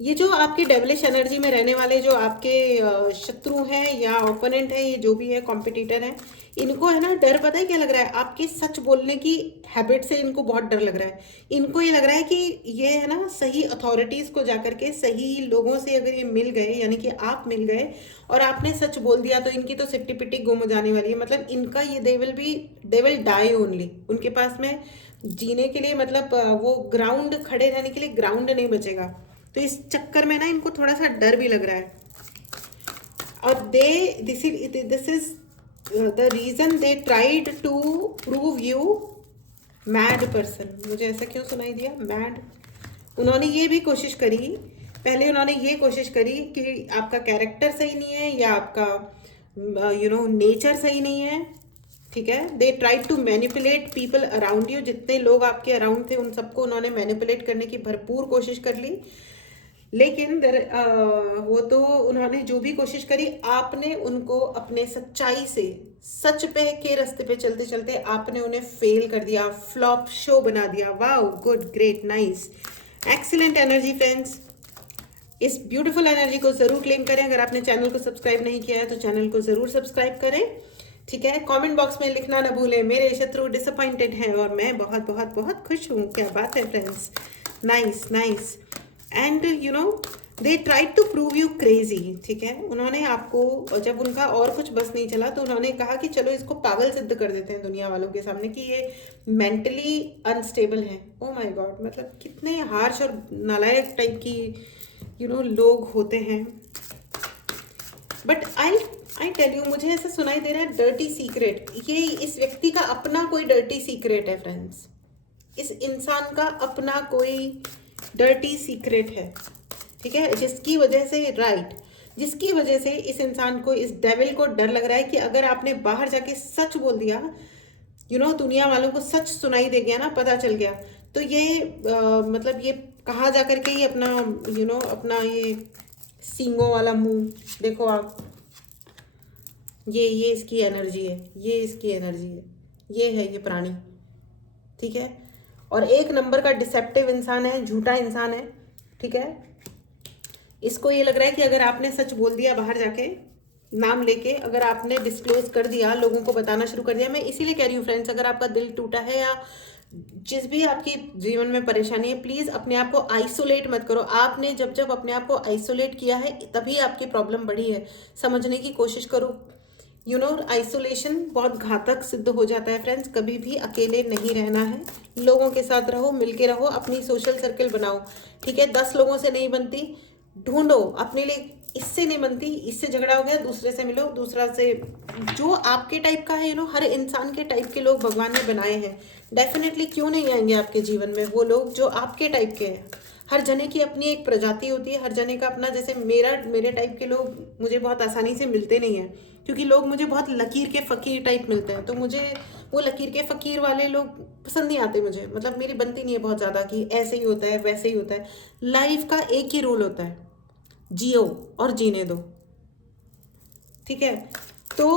ये जो आपके डेविलिश एनर्जी में रहने वाले जो आपके शत्रु हैं या ओपोनेंट हैं, ये जो भी है, कॉम्पिटिटर हैं, इनको है ना डर, पता है क्या लग रहा है, आपके सच बोलने की हैबिट से इनको बहुत डर लग रहा है। इनको ये लग रहा है कि ये है ना सही अथॉरिटीज़ को जाकर के सही लोगों से अगर ये मिल गए, यानी कि आप मिल गए और आपने सच बोल दिया, तो इनकी तो सिट्टी पिट्टी गुम हो जाने वाली है। मतलब इनका ये दे विल डाई ओनली। उनके पास में जीने के लिए, मतलब वो ग्राउंड, खड़े रहने के लिए ग्राउंड नहीं बचेगा। तो इस चक्कर में ना इनको थोड़ा सा डर भी लग रहा है। और this is the reason they tried to prove you mad person. मुझे ऐसा क्यों सुनाई दिया, मैड। उन्होंने ये भी कोशिश करी, पहले उन्होंने ये कोशिश करी कि आपका कैरेक्टर सही नहीं है या आपका नेचर सही नहीं है, ठीक है। They try to manipulate people around you. जितने लोग आपके अराउंड थे उन सबको उन्होंने मैनिपुलेट करने की भरपूर कोशिश कर ली, लेकिन वो तो उन्होंने जो भी कोशिश करी, आपने उनको अपने सच्चाई से, सच पे के रास्ते पे चलते चलते आपने उन्हें फेल कर दिया, फ्लॉप शो बना दिया। Wow, good, great, nice, excellent energy friends. इस ब्यूटीफुल एनर्जी को जरूर क्लेम करें। अगर आपने चैनल को सब्सक्राइब नहीं किया है तो चैनल को जरूर सब्सक्राइब करें, ठीक है। कमेंट बॉक्स में लिखना ना भूलें, मेरे शत्रु डिसअपॉइंटेड हैं और मैं बहुत बहुत बहुत खुश हूँ। क्या बात है friends, nice nice. And they try to prove you crazy, ठीक है। उन्होंने आपको, जब उनका और कुछ बस नहीं चला तो उन्होंने कहा कि चलो इसको पागल सिद्ध कर देते हैं दुनिया वालों के सामने कि ये मेंटली अनस्टेबल है। ओ माय गॉड, मतलब कितने हार्श और नालायक टाइप की लोग होते हैं। बट आई टेल यू, मुझे ऐसा सुनाई दे रहा है डर्टी सीक्रेट। ये इस व्यक्ति का अपना कोई डर्टी सीक्रेट है फ्रेंड्स। इस इंसान का अपना कोई डर्टी सीक्रेट है, ठीक है, जिसकी वजह से जिसकी वजह से इस इंसान को, इस डेविल को डर लग रहा है कि अगर आपने बाहर जाके सच बोल दिया, दुनिया वालों को सच सुनाई दे गया ना, पता चल गया, तो ये मतलब ये कहाँ जा करके ये अपना अपना ये सींगों वाला मुंह देखो आप, ये इसकी एनर्जी है, ये इसकी एनर्जी है, ये है ये प्राणी, ठीक है। और एक नंबर का डिसेप्टिव इंसान है, झूठा इंसान है, ठीक है। इसको ये लग रहा है कि अगर आपने सच बोल दिया बाहर जाके, नाम लेके अगर आपने डिस्क्लोज कर दिया, लोगों को बताना शुरू कर दिया। मैं इसीलिए कह रही हूँ फ्रेंड्स, अगर आपका दिल टूटा है या जिस भी आपकी जीवन में परेशानी है, प्लीज़ अपने आप को आइसोलेट मत करो। आपने जब अपने आप को आइसोलेट किया है तभी आपकी प्रॉब्लम बढ़ी है। समझने की कोशिश करो। आइसोलेशन बहुत घातक सिद्ध हो जाता है फ्रेंड्स। कभी भी अकेले नहीं रहना है, लोगों के साथ रहो, मिलके रहो, अपनी सोशल सर्कल बनाओ, ठीक है। 10 लोगों से नहीं बनती, ढूंढो अपने लिए। इससे नहीं बनती, इससे झगड़ा हो गया, दूसरे से मिलो, दूसरा से जो आपके टाइप का है। हर इंसान के टाइप के लोग भगवान ने बनाए हैं। डेफिनेटली क्यों नहीं आएंगे आपके जीवन में वो लोग जो आपके टाइप के हैं। हर जने की अपनी एक प्रजाति होती है, हर जने का अपना, जैसे मेरे टाइप के लोग मुझे बहुत आसानी से मिलते नहीं हैं, क्योंकि लोग मुझे बहुत लकीर के फ़कीर टाइप मिलते हैं, तो मुझे वो लकीर के फ़कीर वाले लोग पसंद नहीं आते मुझे, मतलब मेरी बनती नहीं है बहुत ज़्यादा कि ऐसे ही होता है वैसे ही होता है। लाइफ का एक ही रूल होता है, जियो और जीने दो, ठीक है। तो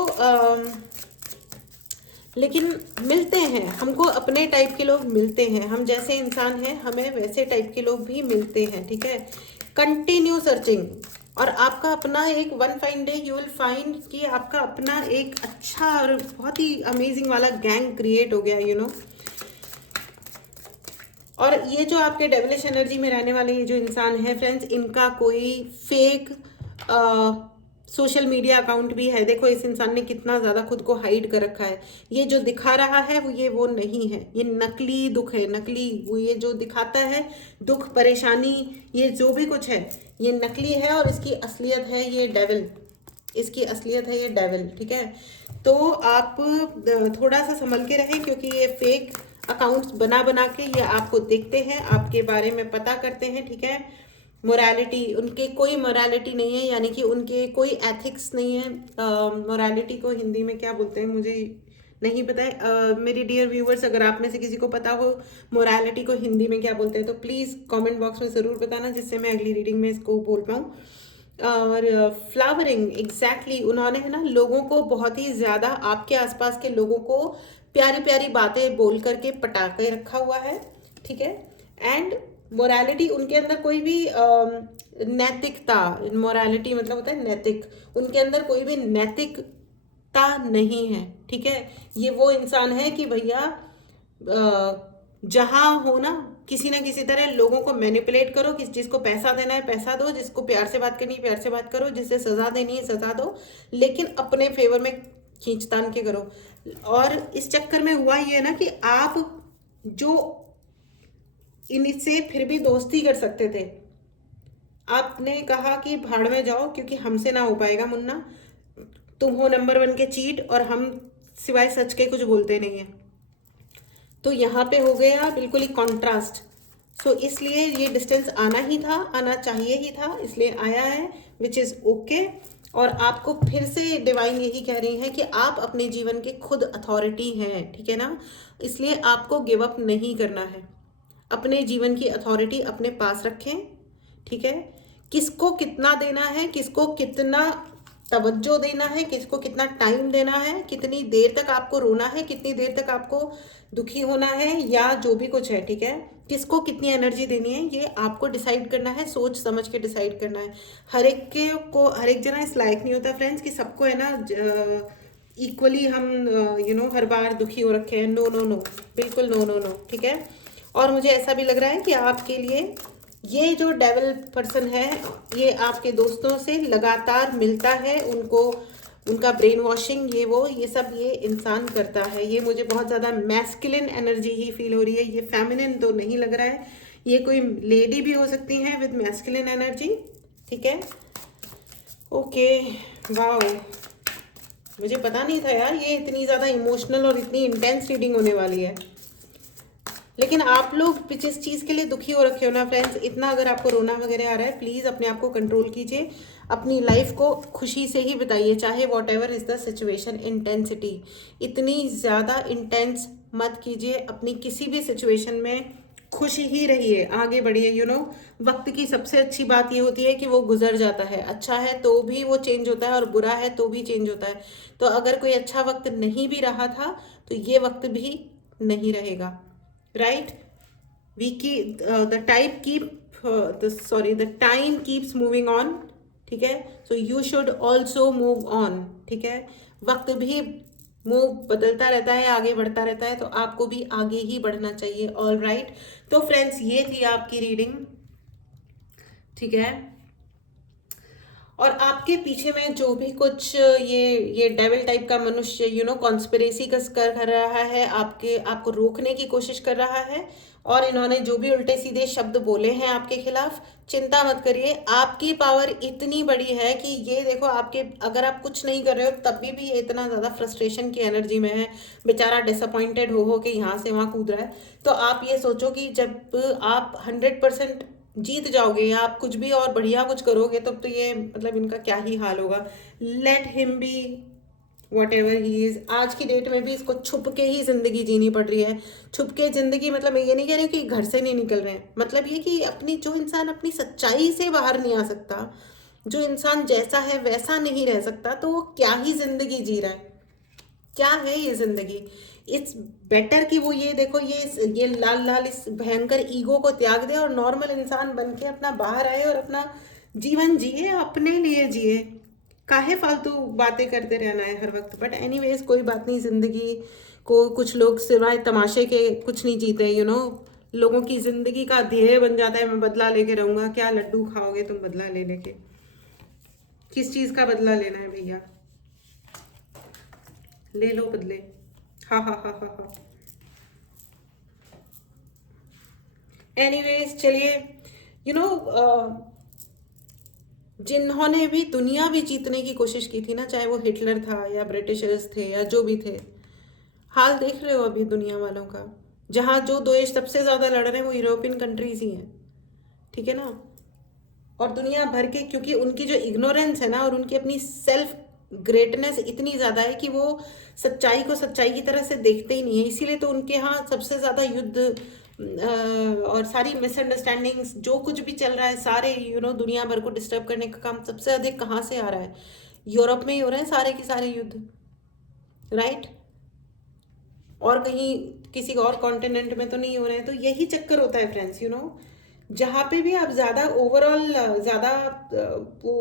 लेकिन मिलते हैं हमको, अपने टाइप के लोग मिलते हैं, हम जैसे इंसान हैं हमें वैसे टाइप के लोग भी मिलते हैं, ठीक है। कंटिन्यू सर्चिंग, और आपका अपना एक one fine day you will find कि आपका अपना एक अच्छा और बहुत ही अमेजिंग वाला गैंग क्रिएट हो गया, यू नो। और ये जो आपके डेविलिश एनर्जी में रहने वाले ये जो इंसान है फ्रेंड्स, इनका कोई फेक सोशल मीडिया अकाउंट भी है। देखो इस इंसान ने कितना ज़्यादा खुद को हाइड कर रखा है। ये जो दिखा रहा है वो नहीं है, ये नकली दुख है, नकली वो ये जो दिखाता है दुख परेशानी, ये जो भी कुछ है ये नकली है, और इसकी असलियत है ये डेविल, इसकी असलियत है ये डेविल, ठीक है। तो आप थोड़ा सा संभल के रहें, क्योंकि ये फेक अकाउंट्स बना बना के ये आपको देखते हैं, आपके बारे में पता करते हैं, ठीक है। मोरालिटी, उनके कोई मोरालिटी नहीं है, यानी कि उनके कोई एथिक्स नहीं है। मोरालिटी को हिंदी में क्या बोलते हैं मुझे नहीं पता है। मेरी डियर व्यूवर्स, अगर आप में से किसी को पता हो मोरालिटी को हिंदी में क्या बोलते हैं तो प्लीज़ कमेंट बॉक्स में ज़रूर बताना, जिससे मैं अगली रीडिंग में इसको बोल पाऊँ। और फ्लावरिंग, एग्जैक्टली उन्होंने है ना लोगों को बहुत ही ज़्यादा, आपके आसपास के लोगों को प्यारी प्यारी बातें बोल करके पटा के रखा हुआ है, ठीक है। एंड मोरालिटी, उनके अंदर कोई भी नैतिकता, मोरालिटी मतलब होता है नैतिक, उनके अंदर कोई भी नैतिकता नहीं है, ठीक है। ये वो इंसान है कि भैया जहाँ हो ना, किसी ना किसी तरह लोगों को मैनिपुलेट करो, जिसको पैसा देना है पैसा दो, जिसको प्यार से बात करनी है प्यार से बात करो, जिससे सजा देनी है सजा दो, लेकिन अपने फेवर में खींचतान के करो। और इस चक्कर में हुआ ये ना कि आप जो इनसे फिर भी दोस्ती कर सकते थे, आपने कहा कि भाड़ में जाओ क्योंकि हमसे ना हो पाएगा मुन्ना, तुम हो नंबर 1 के चीट, और हम सिवाय सच के कुछ बोलते नहीं हैं। तो यहाँ पे हो गया बिल्कुल ही कॉन्ट्रास्ट। सो इसलिए ये डिस्टेंस आना ही था, आना चाहिए ही था, इसलिए आया है, विच इज़ ओके। और आपको फिर से डिवाइन यही कह रही है कि आप अपने जीवन के खुद अथॉरिटी हैं, ठीक है ना। इसलिए आपको गिव अप नहीं करना है, अपने जीवन की अथॉरिटी अपने पास रखें, ठीक है। किसको कितना देना है, किसको कितना तवज्जो देना है, किसको कितना टाइम देना है, कितनी देर तक आपको रोना है, कितनी देर तक आपको दुखी होना है, या जो भी कुछ है, ठीक है। किसको कितनी एनर्जी देनी है ये आपको डिसाइड करना है, सोच समझ के डिसाइड करना है। हर एक जना इस लायक नहीं होता फ्रेंड्स कि सबको है ना इक्वली हम हर बार दुखी हो रखे हैं। नो नो नो, बिल्कुल नो नो नो, ठीक है। और मुझे ऐसा भी लग रहा है कि आपके लिए ये जो डेविल पर्सन है ये आपके दोस्तों से लगातार मिलता है, उनको उनका ब्रेन वॉशिंग ये सब ये इंसान करता है। ये मुझे बहुत ज़्यादा मैस्कुलिन एनर्जी ही फील हो रही है, ये फेमिनिन तो नहीं लग रहा है। ये कोई लेडी भी हो सकती है विद मैस्कुलिन एनर्जी, ठीक है। ओके, वाओ, मुझे पता नहीं था यार ये इतनी ज़्यादा इमोशनल और इतनी इंटेंस रीडिंग होने वाली है। लेकिन आप लोग जिस चीज़ के लिए दुखी हो रखे हो ना फ्रेंड्स, इतना अगर आपको रोना वगैरह आ रहा है, प्लीज़ अपने आप को कंट्रोल कीजिए, अपनी लाइफ को खुशी से ही बिताइए, चाहे what ever is the situation. Intensity इतनी ज़्यादा इंटेंस मत कीजिए, अपनी किसी भी सिचुएशन में खुश ही रहिए, आगे बढ़िए। वक्त की सबसे अच्छी बात ये होती है कि वो गुजर जाता है, अच्छा है तो भी वो चेंज होता है और बुरा है तो भी चेंज होता है। तो अगर कोई अच्छा वक्त नहीं भी रहा था तो ये वक्त भी नहीं रहेगा, right? The time keeps moving on, ठीक है। So you should also move on, ठीक है। वक्त भी बदलता रहता है, आगे बढ़ता रहता है, तो आपको भी आगे ही बढ़ना चाहिए। ऑल राइट, तो फ्रेंड्स ये थी आपकी रीडिंग, ठीक है। और आपके पीछे में जो भी कुछ ये डेविल टाइप का मनुष्य कॉन्स्पिरेसी कर रहा है, आपको रोकने की कोशिश कर रहा है, और इन्होंने जो भी उल्टे सीधे शब्द बोले हैं आपके खिलाफ, चिंता मत करिए, आपकी पावर इतनी बड़ी है कि ये देखो आपके, अगर आप कुछ नहीं कर रहे हो तब भी ये इतना ज़्यादा फ्रस्ट्रेशन की एनर्जी में है, बेचारा डिसअपॉइंटेड हो के यहाँ से वहाँ कूद रहा है। तो आप ये सोचो कि जब आप 100% जीत जाओगे या आप कुछ भी और बढ़िया कुछ करोगे तब तो ये मतलब इनका क्या ही हाल होगा। Let him B what ever he is. आज की डेट में भी इसको छुप के ही जिंदगी जीनी पड़ रही है। छुप के जिंदगी मतलब मैं ये नहीं कह रही हूँ कि घर से नहीं निकल रहे हैं, मतलब ये कि अपनी जो इंसान अपनी सच्चाई से बाहर नहीं आ सकता, जो इंसान जैसा है वैसा नहीं रह सकता, तो वो क्या ही जिंदगी जी रहा है, क्या है ये जिंदगी। इट्स बेटर कि वो ये देखो, ये लाल लाल इस भयंकर ईगो को त्याग दे और नॉर्मल इंसान बन के अपना बाहर आए और अपना जीवन जिए, अपने लिए जिए। काहे फालतू बातें करते रहना है हर वक्त। बट एनीवेज कोई बात नहीं, जिंदगी को कुछ लोग सिवाय तमाशे के कुछ नहीं जीते, लोगों की जिंदगी का ध्येय बन जाता है मैं बदला लेके रहूंगा। क्या लड्डू खाओगे तुम बदला ले लेके? किस चीज का बदला लेना है भैया? ले लो बदले। हा हा हा हा हा। एनीवेज चलिए, यू नो जिन्होंने भी दुनिया भी जीतने की कोशिश की थी ना, चाहे वो हिटलर था या ब्रिटिशर्स थे या जो भी थे, हाल देख रहे हो अभी दुनिया वालों का। जहाँ जो देश सबसे ज्यादा लड़ रहे हैं वो यूरोपियन कंट्रीज ही हैं, ठीक है ना। और दुनिया भर के, क्योंकि उनकी जो इग्नोरेंस है ना और उनकी अपनी सेल्फ ग्रेटनेस इतनी ज़्यादा है कि वो सच्चाई को सच्चाई की तरह से देखते ही नहीं है, इसीलिए तो उनके यहाँ सबसे ज़्यादा युद्ध और सारी मिसअंडरस्टैंडिंग्स जो कुछ भी चल रहा है, सारे दुनिया भर को डिस्टर्ब करने का काम सबसे अधिक कहाँ से आ रहा है? यूरोप में ही हो रहे हैं सारे के सारे युद्ध, राइट। और कहीं किसी और कॉन्टिनेंट में तो नहीं हो रहे हैं। तो यही चक्कर होता है फ्रेंड्स, जहाँ पे भी आप ज़्यादा ओवरऑल ज़्यादा वो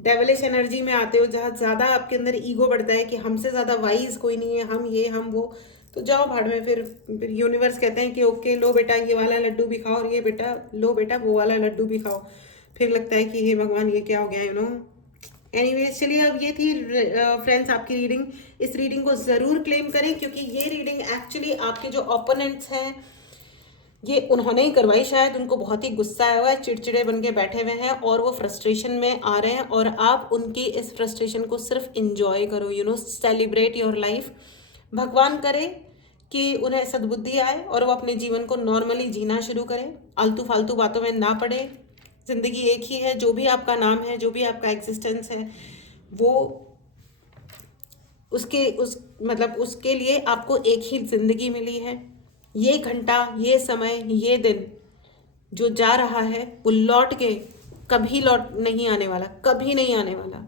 डेवलिश एनर्जी में आते हो, जहाँ ज़्यादा आपके अंदर ईगो बढ़ता है कि हमसे ज़्यादा वाइज कोई नहीं है, हम ये हम वो, तो जाओ भाड़ में। फिर यूनिवर्स कहते हैं कि ओके लो बेटा ये वाला लड्डू भी खाओ, और ये बेटा लो बेटा वो वाला लड्डू भी खाओ। फिर लगता है कि हे भगवान ये क्या हो गया। एनीवेज चलिए, अब ये थी फ्रेंड्स आपकी रीडिंग। इस रीडिंग को ज़रूर क्लेम करें, क्योंकि ये रीडिंग एक्चुअली आपके जो ओपोनेंट्स हैं ये उन्होंने ही करवाई। शायद उनको बहुत ही गुस्सा आया हुआ है, चिड़चिड़े बन के बैठे हुए हैं और वो फ्रस्ट्रेशन में आ रहे हैं, और आप उनकी इस फ्रस्ट्रेशन को सिर्फ इंजॉय करो, सेलिब्रेट योर लाइफ। भगवान करे कि उन्हें सद्बुद्धि आए और वो अपने जीवन को नॉर्मली जीना शुरू करें, आलतू फालतू बातों में ना पड़े। ज़िंदगी एक ही है, जो भी आपका नाम है, जो भी आपका एग्जिस्टेंस है, वो उसके लिए आपको एक ही जिंदगी मिली है। ये घंटा, ये समय, ये दिन जो जा रहा है वो लौट के कभी लौट नहीं आने वाला, कभी नहीं आने वाला,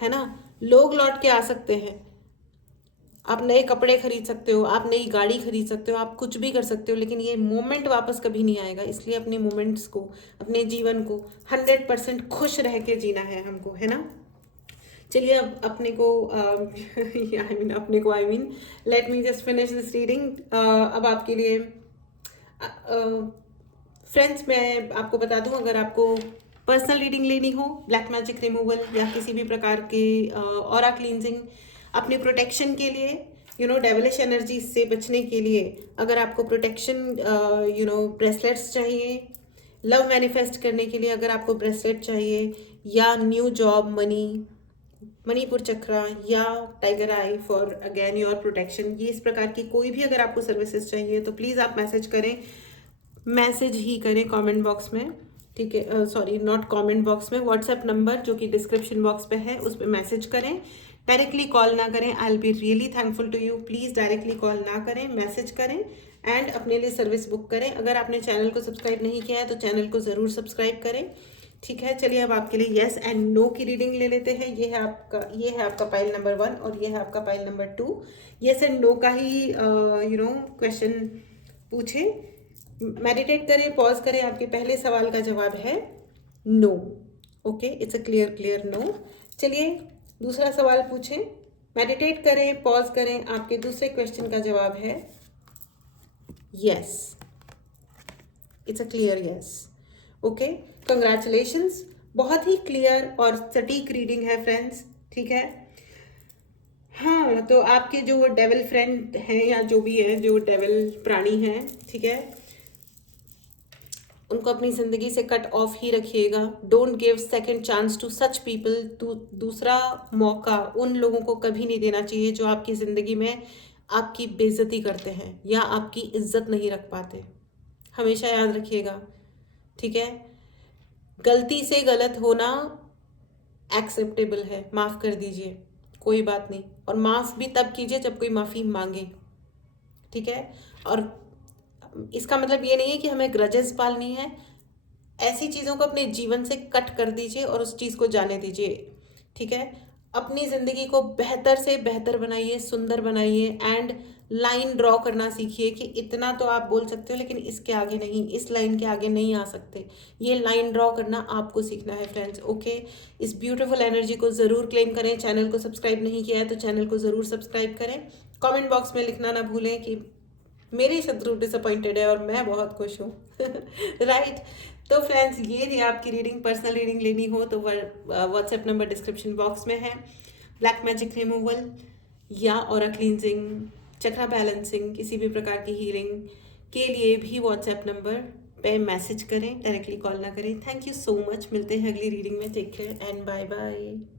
है ना। लोग लौट के आ सकते हैं, आप नए कपड़े खरीद सकते हो, आप नई गाड़ी खरीद सकते हो, आप कुछ भी कर सकते हो, लेकिन ये मोमेंट वापस कभी नहीं आएगा। इसलिए अपने मोमेंट्स को, अपने जीवन को 100% खुश रह के जीना है हमको, है ना। चलिए अब अपने को I mean let me just finish this reading. अब आपके लिए फ्रेंड्स मैं आपको बता दूं, अगर आपको पर्सनल रीडिंग लेनी हो, ब्लैक मैजिक रिमूवल या किसी भी प्रकार के ऑरा क्लींजिंग, अपने प्रोटेक्शन के लिए, डेविलिश एनर्जी से बचने के लिए, अगर आपको प्रोटेक्शन ब्रेसलेट्स चाहिए, लव मैनिफेस्ट करने के लिए अगर आपको ब्रेसलेट चाहिए, या न्यू जॉब, मणिपुर चक्रा, या tiger I for again your protection, ये इस प्रकार की कोई भी अगर आपको सर्विसेज चाहिए तो प्लीज़ आप मैसेज ही करें कमेंट बॉक्स में, ठीक है। सॉरी, नॉट कमेंट बॉक्स में, व्हाट्सएप नंबर जो कि डिस्क्रिप्शन बॉक्स पे है उस पर मैसेज करें। डायरेक्टली कॉल ना करें, I will be really thankful to you. Please directly call ना करें, मैसेज करें एंड अपने लिए सर्विस बुक करें। अगर आपने चैनल को सब्सक्राइब नहीं किया है तो चैनल को ज़रूर सब्सक्राइब करें, ठीक है। चलिए अब आपके लिए येस एंड नो की रीडिंग ले लेते हैं। ये है आपका पाइल नंबर 1 और ये है आपका pile number 2। Yes and no का ही क्वेश्चन पूछें, मेडिटेट करें, पॉज करें। आपके पहले सवाल का जवाब है no, okay, it's a clear no. चलिए दूसरा सवाल पूछें, मेडिटेट करें, पॉज करें। आपके दूसरे क्वेश्चन का जवाब है yes, it's a clear yes, okay. Congratulations, बहुत ही क्लियर और सटीक रीडिंग है फ्रेंड्स, ठीक है। हाँ, तो आपके जो डेविल फ्रेंड हैं या जो भी है, जो डेविल प्राणी हैं, ठीक है, उनको अपनी ज़िंदगी से कट ऑफ ही रखिएगा। Don't give second chance to such people. दूसरा मौका उन लोगों को कभी नहीं देना चाहिए जो आपकी ज़िंदगी में आपकी बेइज्जती करते हैं या आपकी इज्जत नहीं रख पाते। हमेशा याद रखिएगा, ठीक है, गलती से गलत होना एक्सेप्टेबल है, माफ़ कर दीजिए, कोई बात नहीं। और माफ़ भी तब कीजिए जब कोई माफ़ी मांगे, ठीक है। और इसका मतलब ये नहीं है कि हमें ग्रजेस पालनी है, ऐसी चीज़ों को अपने जीवन से कट कर दीजिए और उस चीज़ को जाने दीजिए, ठीक है। अपनी ज़िंदगी को बेहतर से बेहतर बनाइए, सुंदर बनाइए, एंड लाइन ड्रॉ करना सीखिए कि इतना तो आप बोल सकते हो लेकिन इसके आगे नहीं, इस लाइन के आगे नहीं आ सकते। ये लाइन ड्रॉ करना आपको सीखना है फ्रेंड्स, ओके। इस ब्यूटीफुल एनर्जी को ज़रूर क्लेम करें। चैनल को सब्सक्राइब नहीं किया है तो चैनल को ज़रूर सब्सक्राइब करें। कमेंट बॉक्स में लिखना ना भूलें कि मेरे शत्रु डिसअपॉइंटेड है और मैं बहुत खुश हूँ। राइट। तो फ्रेंड्स, ये थी आपकी रीडिंग। पर्सनल रीडिंग लेनी हो तो व्हाट्सएप नंबर डिस्क्रिप्शन बॉक्स में है। ब्लैक मैजिक रिमूवल या ऑरा क्लींजिंग, चक्रा बैलेंसिंग, किसी भी प्रकार की हीलिंग के लिए भी व्हाट्सएप नंबर पे मैसेज करें, डायरेक्टली कॉल ना करें। Thank you so much. मिलते हैं अगली रीडिंग में। Take care and bye bye.